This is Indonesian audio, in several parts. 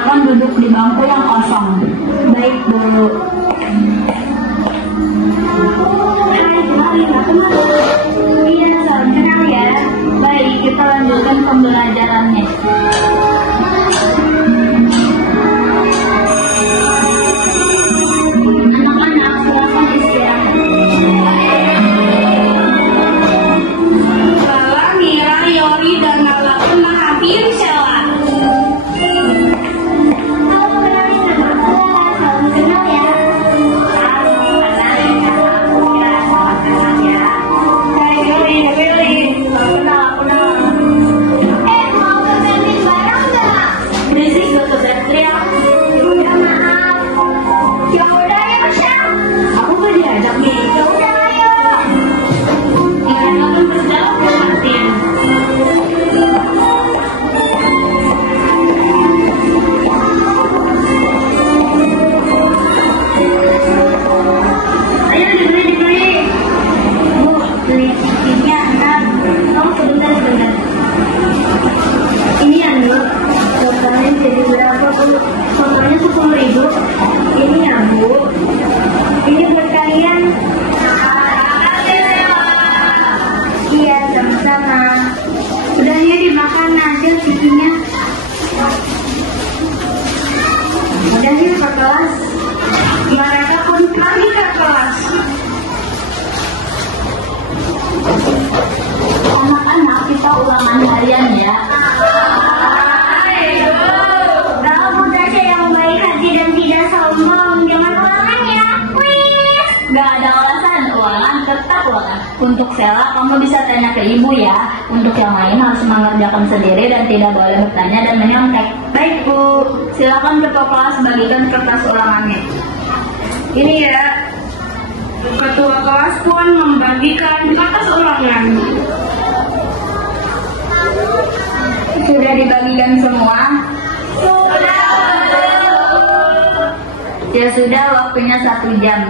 silakan duduk di bangku yang kosong. Baik, Bu. Hai, kenalin aku Mama. Iya, salam kenal ya. Baik, kita lanjutkan pembelajarannya. Anak-anak, silakan istirahat. Lala, Mira, Yori, dan Nala pun menghampiri Sheila. Halo, kenalin nama aku Lala. Salam kenal ya. Halo, kenalin nama aku Mira. Salam kenal ya. Hai, Yori, Willy. Salam kenal, aku Nala. Mau ke kantin bareng nggak? Berisik, gak teriak. Ya maaf. Ya udah ya, Shell. Aku gak diajak nih. Ya udah ayo. Silakan berjalan ke kantin. Ayo dibeli. Bu, beli ini anak. Kamu sebentar. Ini ya, Bu. Totalnya jadi berapa, Bu? Totalnya 10.000. Ini ya, Bu. Ini buat kalian. Iya, sama-sama. Udah ya dimakan hasil giginya. Udah yuk ke kelas. Mereka pun pergi ke kelas. Anak-anak, kita ulangan harian ya. Tahu Bunda saya yang baik hati dan tidak sombong. Jangan ulangan ya. Wis. Gak ada alasan, ulangan tetap ulangan. Untuk Sheila, kamu bisa tanya ke ibu ya. Untuk yang lain harus mengerjakan sendiri dan tidak boleh bertanya dan menyontek. Baik, Bu. Silakan ketua kelas bagikan kertas ulangannya. Ini ya. Ketua kelas pun membagikan kertas ulangan. Sudah dibagikan semua? Ya sudah, waktunya 1 jam.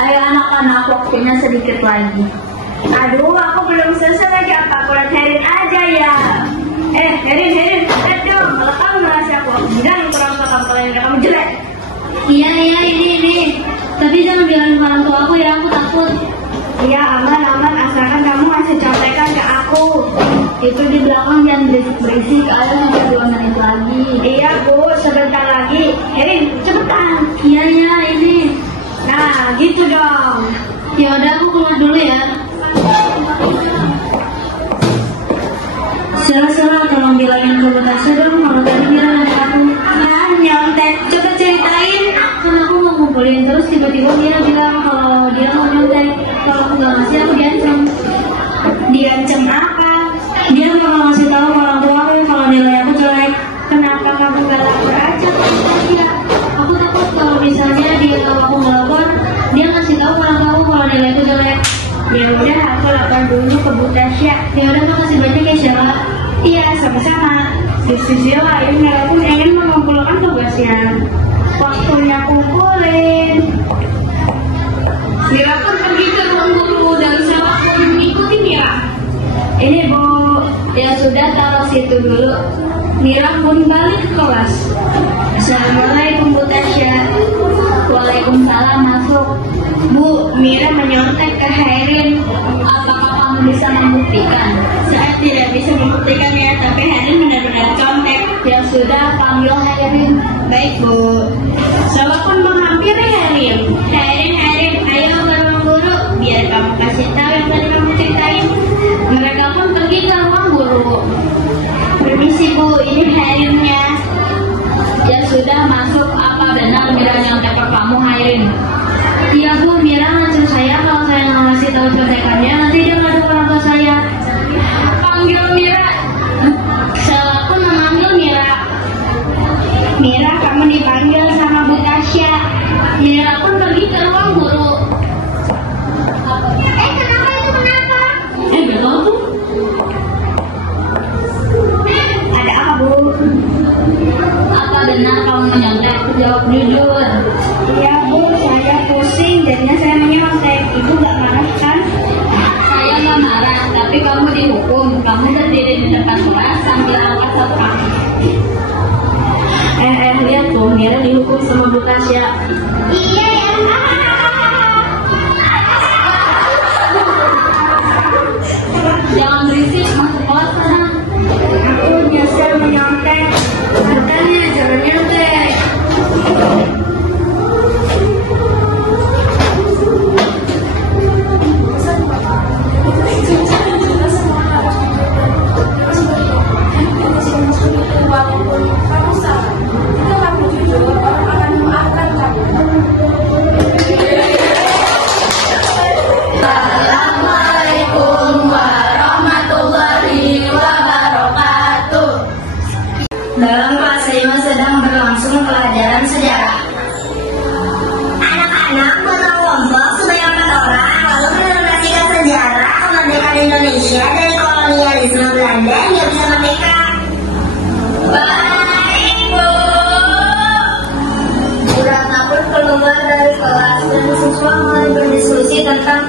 Ayo anak-anak, waktunya sedikit lagi. Aduh, aku belum selesai lagi. Apa aku lihat Herin aja ya? Herin, lihat dong. Kalau kamu merasa aku bilang kurang sopan, kalau yang kamu jelek. Iya, ini. Tapi jangan bilang ke orang tua aku ya, aku takut. Iya, aman. Asalkan kamu masih contekan ke aku. Itu di belakang jangan berisik-berisik, ayo sampai 2 menit lagi. Iya, Bu. Sebentar lagi. Herin, cepetan. Iya, ini. Nah, gitu dong. Ya udah, aku keluar dulu ya. Sheila, tolong bilangin ke Bu Tasya dong kalau tadi Mira nanya aku. Nah, nyontek. Coba ceritain. Kan aku mau ngumpulin terus tiba-tiba Mira bilang kalau dia mau nyontek. Kalau aku gak ngasih, aku diancam. Diancam apa? Dia bakal ngasih tahu ke orang tua aku kalau nilai aku jelek. Kenapa kamu gak lapor aja ke Bu Tasya? Aku takut kalau misalnya dia tahu aku ngelapor, dia ngasih tahu orang tua aku kalau nilai aku jelek. Ya udah, aku lapor dulu ke Bu Tasya. Ya udah, makasih banyak ya Sheila. Iya, sama-sama. Di sisi lain, aku ingin mengumpulkan tugasnya. Waktunya kumpulin. Mira pun pergi ke ruang guru dan Sheila pun mengikuti Mira. Ini Bu. Ya sudah, taruh situ dulu. Mira pun balik ke kelas. Assalamualaikum Bu Tasya. Waalaikumsalam, masuk. Bu, Mira menyontek ke Herin. Apakah kamu bisa membuktikan? Saya tidak bisa membuktikan ya, tapi Herin benar-benar contek. Ya sudah, panggil Herin. Baik Bu. Sheila pun menghampiri Herin. Herin, ayo ke ruang guru. Biar kamu kasih tahu yang tadi kamu ceritain. Mereka pun pergi ke ruang guru. Permisi Bu, ini Herinnya. Ya sudah, masuk. Apa benar Mira nyontek ke kamu, Herin? Iya Bu, Mira ngancam saya kalau saya nggak ngasih tahu contekannya, nanti dia ngadu ke orang tua saya. Panggil Mira. Sheila pun memanggil Mira. Mira, kamu dipanggil sama Bu Tasya. Mira pun pergi ke ruang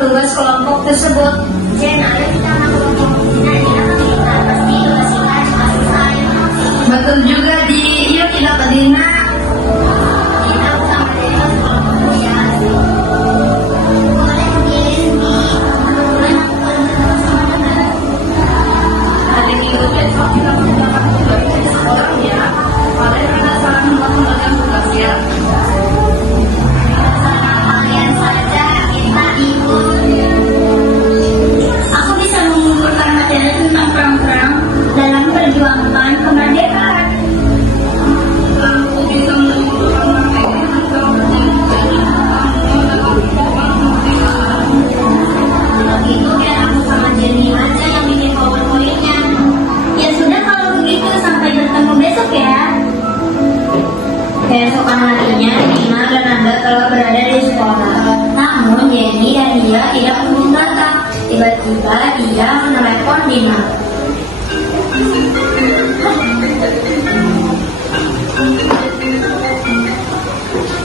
tugas kelompok tersebut. Jen, ayo kita kelompok. Nah, kita pasti tugas kita cepat selesai. Betul juga, Di. Yuk kita ke Dina. Kita bersama dengan kelompok ya. Boleh pilih di kebetulan aku bersama dengan Hari Minggu besok kita mengerjakan tugas di sekolah ya. Kalian kita saling mengerjakan tugas ya. kalian saja kita ikut. Aku bisa mengumpulkan materi tentang perang-perang dalam perjuangan kemerdekaan. Aku bisa mengumpulkan materi tentang Itu biar aku sama Jenny aja yang bikin power-pointnya. Ya sudah kalau begitu, sampai bertemu besok ya. Keesokan harinya, Dina dan Nanda telah berada di sekolah. Namun Jenny dan dia tidak kunjung datang. Tiba-tiba dia menelepon Dina.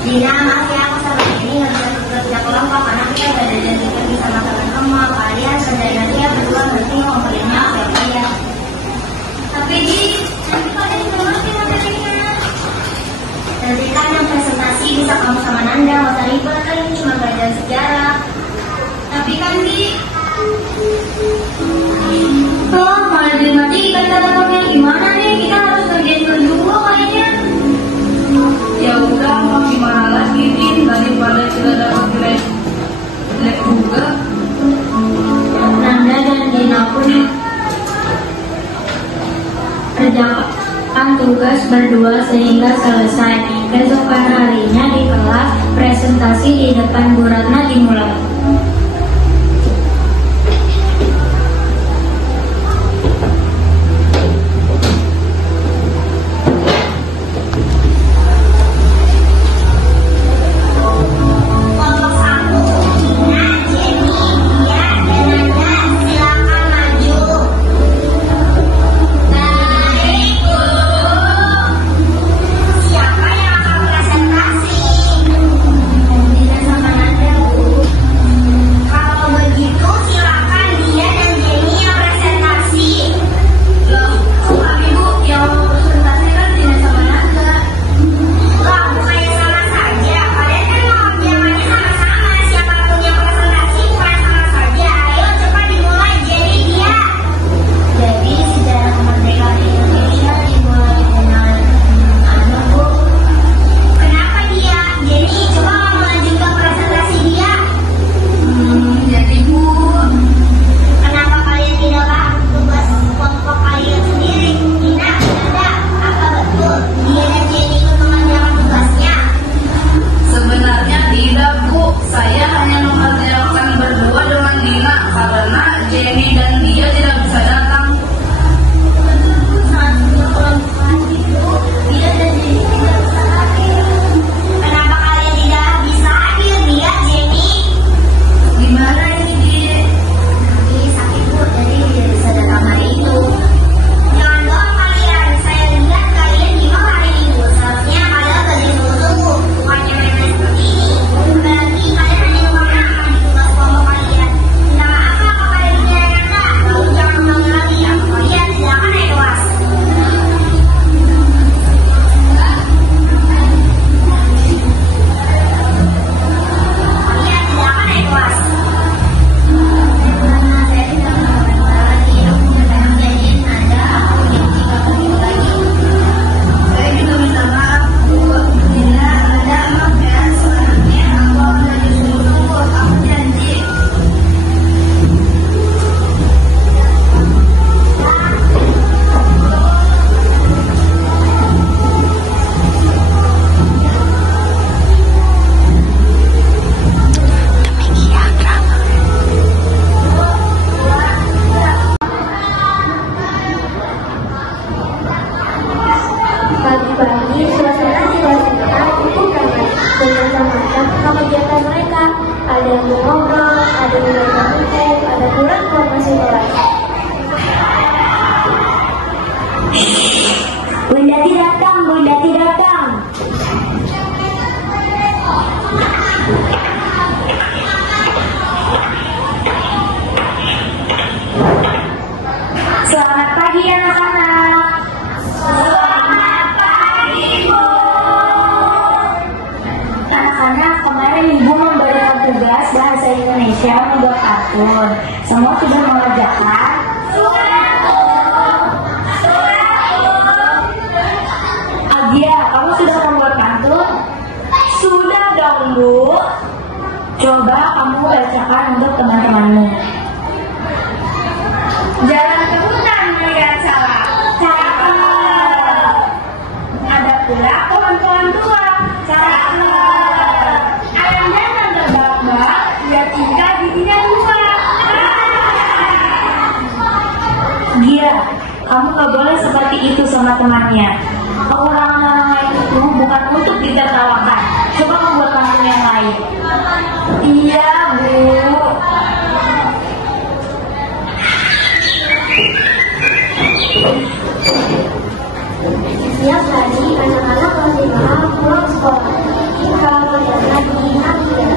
Dina, maaf ya aku sama Jenny nggak bisa kerja kelompok karena kita udah ada janji pergi sama teman-teman. Kalian sendiri aja ya berdua berarti ngomongnya apa ya? Tapi Di, nanti kalian juga ngerti materinya. Nanti kan yang presentasi bisa kamu sama Nanda, nggak usah ribet kan ini cuma pelajaran sejarah. Tapi kan Di, Oh, malah dimatikan teleponnya. Gimana nih? Kita harus kerjain berdua kayaknya. Ya udah, mau gimana lagi, Din? Daripada kita dapat jelek juga. Nanda dan Dina pun kerjakan tugas berdua sehingga selesai. Keesokan harinya di kelas, presentasi di depan Bu Ratna dimulai. Kelompok 1, Dina, Jenny, Dia, dan Nanda, silakan maju. Baik, Bu. Siapa yang akan presentasi? Dina sama Nanda, Bu. Kalau begitu silakan Dia dan Jenny yang presentasi. Loh, kok kami, Bu? Yang mau presentasi kan Dina sama Nanda. Wah, bukannya sama saja. Kalian kan mau kerjaannya sama-sama. Siapapun yang presentasi bukan sama saja. Ayo cepat dimulai, Jenny, Dia. Jadi sejarah kemerdekaan Indonesia dimulai dengan Bu. Kenapa Dia? Jenny, coba kamu lanjutkan presentasi Dia. Jadi, Bu, Kenapa kalian tidak lakukan tugas kelompok kalian sendiri? Dina, Nanda, apa betul Dia dan Jenny ikut mengerjakan tugasnya? sebenarnya tidak, Bu. Saya hanya mengerjakan berdua dengan Dina karena Jenny dan dia tidak bisa datang. Dia dan Jenny tidak bisa hadir. Kenapa kalian tidak bisa hadir? Dia, Jenny. Gimana ini, Di? Ini sakit Bu, jadi tidak bisa datang hari itu. Jangan doang kalian. Saya lihat kalian gimana hari itu. Seharusnya kalian belajar tunggu-tunggu, bukannya main-main seperti ini. Berarti kalian hanya menggunakan tugas kelompok kalian. Minta maaf lah kalau kalian menyayangkan. Lalu jangan ulangi lagi. Aku kalian silakan naik kelas. Kalian silakan naik kelas. Karena saya tidak mendengar lagi. Aku sedang janjiin Anda. Aku janji kamu minggu lagi. Saya juga minta maaf, Bu. Dina, Nanda, maaf ya. Sebenarnya aku akan belajar sungguh-sungguh. Aku janji. Pagi-pagi suasana tidak senang cukup ramai. Dengan kegiatan mereka, ada yang mengobrol, ada yang membaca buku, ada pula informasi kelas. Bundati datang, Bundati datang. Indonesia membuat pantun. Semua sudah mengerjakan? Agia, kamu sudah membuat pantun? Sudah dong, Bu. Coba kamu bacakan untuk teman-temanmu. Jalan ke hutan melihat sawah. Cakep. Ada pula pohon-pohon tua. Cakep. Ayam jantan terbak-bak, lihat ikan giginya dua. Gia, kamu gak boleh seperti itu sama temannya. Orang-orang lain itu bukan untuk ditertawakan. Coba kamu buat pantun yang lain. Iya, Bu. Setiap pagi anak-anak kelas 5 pulang sekolah. Kalau melihat lagi akhir.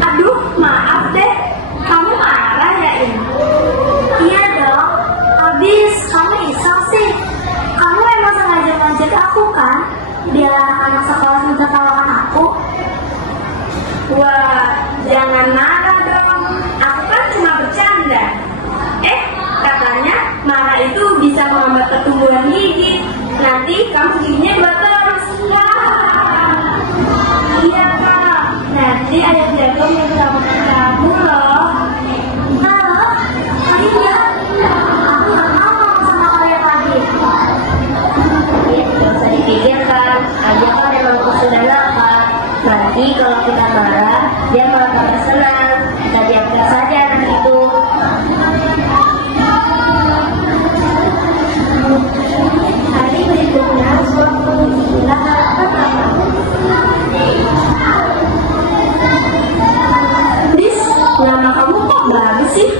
Aduh, maaf deh. Kamu marah ya, Im? Iya dong. Habis kamu iseng sih. Kamu emang sengaja ngajak aku kan? Biar anak sekolah mentertawakan aku. Wah, jangan marah dong. Aku kan cuma bercanda. Katanya marah itu bisa menghambat pertumbuhan gigi. Nanti kamu giginya dua terus. Wah. Iya, Kak. Nanti ayah jago minta makan kamu loh. Iya. Aku gak mau ngomong sama kalian lagi. Ya, tidak usah dipikirkan. Aja kan emang sudah nakal. Nanti kalau kita marah, dia malah tambah senang. Kita diamkan saja anak itu. Hari berikutnya suatu dilakukan apa? Dis, nama kamu kok bagus sih?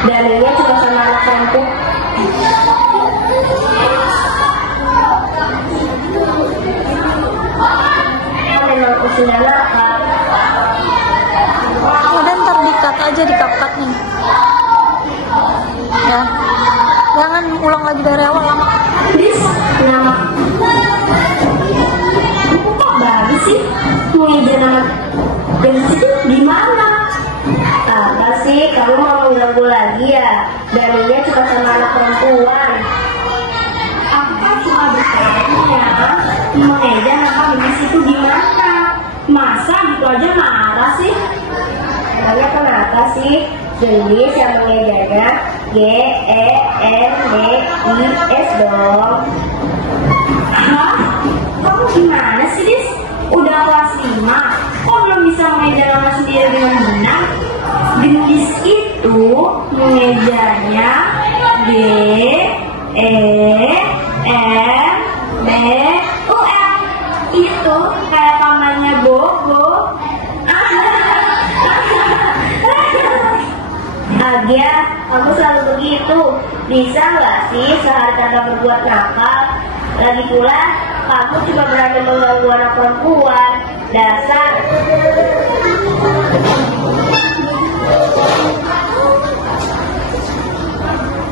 Darinya cuma sama anak kampung. Memang usia nakal. Udah ntar di-cut aja, di-cut nih. Ya, jangan ulang lagi dari awal lama. Dis, nama kok bagus sih? Mau ide nama gadis itu gimana? Apa sih? Kamu mau mengganggu lagi ya? Darinya cuma sama anak perempuan. Aku kan cuma bertanya, mengeja nama gadis itu gimana? Masa gitu aja marah sih? Namanya kenapa sih? Gendis yang mengejanya G-E-N-D-I-S dong. Hah? Kamu gimana sih, Dis? Udah kelas 5, kok belum bisa mengeja nama sendiri dengan benar? Gendis itu mengejanya G-E-N-D-U-S. Itu kayak pamannya Bobo. Agia, kamu selalu begitu. Bisa nggak sih sehari tanpa berbuat nakal? Lagi pula, kamu cuma berani mengganggu anak perempuan. Dasar.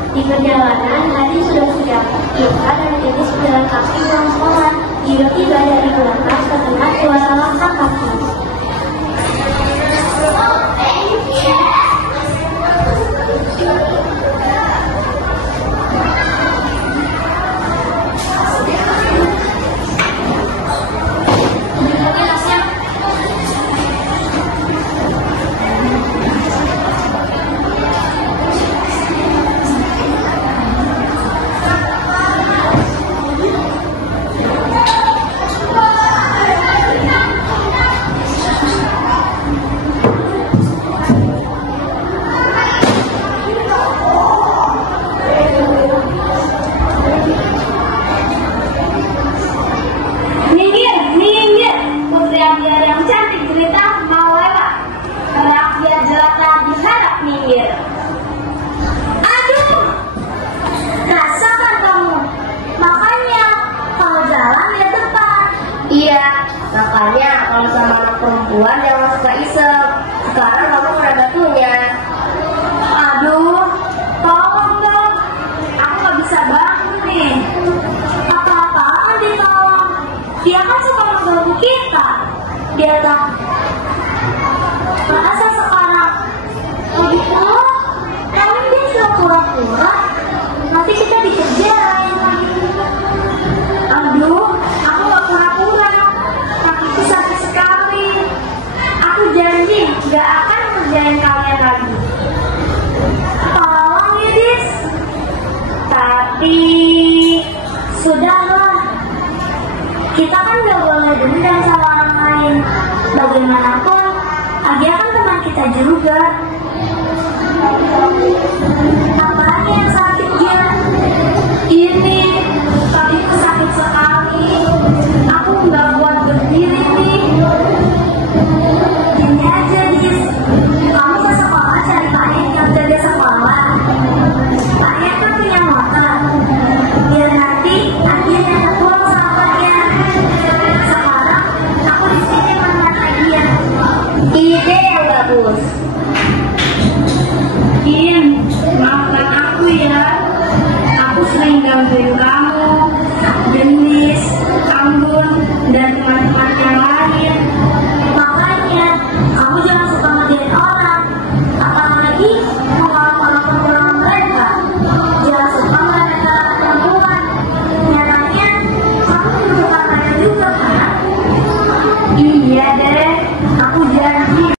Di perjalanan, Hadi sudah siap. Kita dan Titis berjalan kaki pulang sekolah. Tiba-tiba dari belakang terdengar suara langkah kaki. Aduh, rasakan kamu. Makanya kalau jalan lihat depan. Iya, makanya kalau sama anak perempuan jangan suka iseng. Sekarang kamu udah batunya. Aduh, tolong dong. Aku nggak bisa bangun nih. Apa-apaan ditolong. Dia kan suka mengganggu kita. Dia tak. Masa sekarang? Lagi pula, kalian dia sudah pura-pura. Nanti kita dikerjain. Aduh, aku gak pura-pura. Kakiku sakit sekali. Aku janji gak akan kerjain kalian lagi. Tolong ya, Dis. Tapi, sudahlah. Kita kan gak boleh dendam sama orang lain. Bagaimanapun, Agia kan teman kita juga.